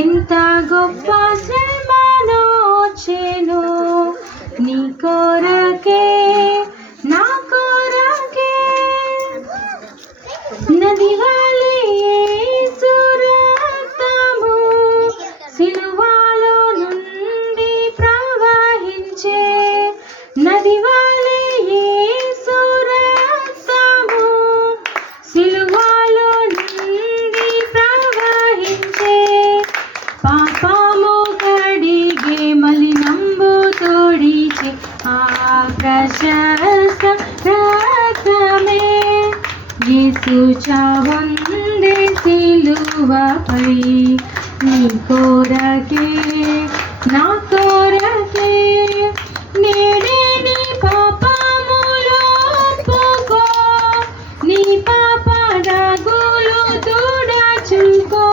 ఎంత గొప్ప శ్రమనొచ్చెను నీ కొరకే నా కొరకే నది వలె యేసు రక్తము సిలువలో నుండి ప్రవహించే నది వలె యేసు రక్తము సిలువలో నుండి ప్రవహించే పాపము కడిగే మలినంబు తోడిచే ఆ ప్రశస్త రక్తమే యేసు చావొందే సిలువపై నీ కొరకే నా కొరకే నేడే నీ పాపములు ఒప్పుకో నీ పాప డగులు తుడచుకో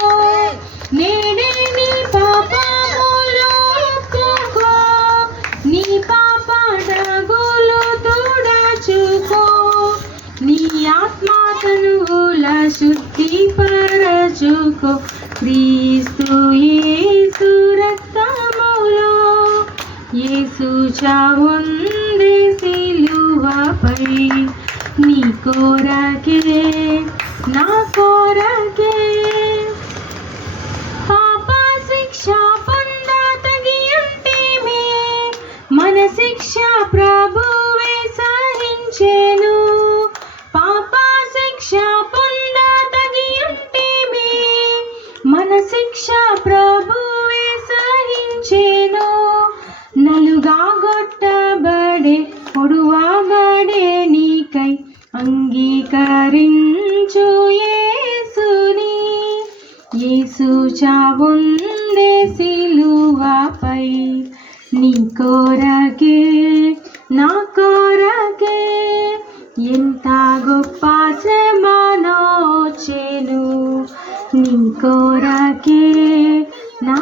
నేడే నీ పాపములు ఒప్పుకో నీ పాప డగులు తుడచుకో నీ ఆత్మ తనువుల శుద్ధిపరచుకో క్రీస్తు యేసు రక్తములో యేసు చావొందే సిలువపై నీ కొరకే నా కొరకే పాప శిక్ష పొంద తగి ఉంటేమే మన శిక్ష ప్రభువే సహించెను పాప శిక్ష పొంద తగి ఉంటేమే మన శిక్ష ప్రభువే సహించెను నలుగా గొట్టబడే పొడువబడే నీకై అంగీకరించు యేసుని యేసు చావొందే సిలువపై నీ కొరకే నా కొరకే ఎంత గొప్ప శ్రమనొచ్చెను నీ కొరకే నా